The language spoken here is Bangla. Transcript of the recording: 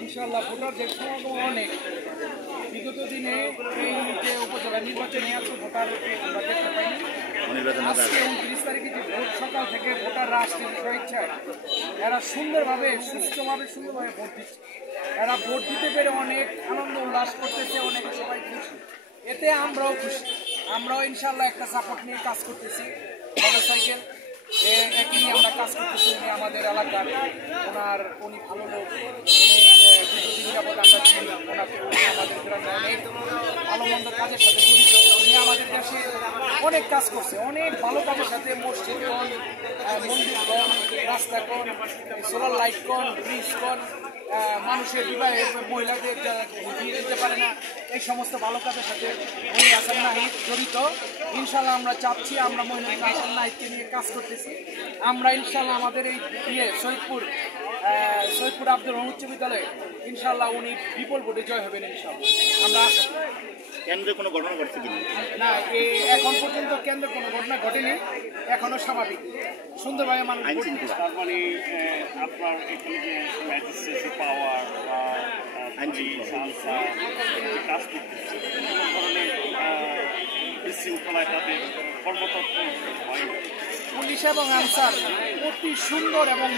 ইনশাআল্লাহ ভোটারদের সমাগম অনেক। বিগত দিনে এই যে উপজেলা নির্বাচনে এত ভোটার আমরা দেখতে পাইনি। আজকে 29 তারিখে যে ভোট সকাল থেকে ভোটাররা আসছে স্বেচ্ছায়, এরা সুন্দরভাবে সুন্দরভাবে ভোট দিচ্ছে। এরা ভোট দিতে পেরে অনেক আনন্দ উল্লাস করতেছে, অনেক সবাই খুশি। এতে আমরাও খুশি। আমরাও ইনশাআল্লাহ একটা সাপোর্ট নিয়ে কাজ করতেছি। মোটরসাইকেল একই নিয়ে আমরা কাজ করতেছি। উনি আমাদের এলাকার, উনি ভালো লোক। দীর্ঘদিন যাবৎ আমরা চিনি ওনাকে। আমাদের গ্রামে অনেক ভালো মন্দ কাজের সাথে জড়িত। উনি আমাদের দেশে অনেক কাজ করছে, অনেক ভালো কাজের সাথে। মসজিদ কোন, মন্দির কোন, রাস্তা কোন, সোলার লাইট কোন, ব্রিজ কোন, মানুষের বিবাহে মহিলাদের বিয়ে দিতে পারে না, এই সমস্ত ভালো কাজের সাথে উনি হাসান নাহিদ জড়িত। ইনশাল্লাহ আমরা চাচ্ছি, আমরা মহিনুদ্দিন হাসান নাহিদকে নিয়ে কাজ করতেছি। আমরা ইনশাল্লাহ আমাদের এই সৈয়দপুর আব্দুর রহমান উচ্চ বিদ্যালয়ে ইনশাল্লাহ উনি বিপুল ভোটে জয় হবেন ইনশাল্লাহ আমরা আশা করি। কেন্দ্রে কোনো ঘটনা ঘটছে কিনা? না, এখন পর্যন্ত কেন্দ্রে কোনো ঘটনা ঘটেনি, এখনো স্বাভাবিক সুন্দরভাবে মানুষ। তার মানে আপনার এখানে যে ম্যাজিস্ট্রেসি পাওয়ার বা কাজ করতেছে, কোনো ধরনের বিশৃঙ্খলায় তাদের কর্মতৎপর হয়নি। পুলিশ এবং আনসার অতি সুন্দর এবং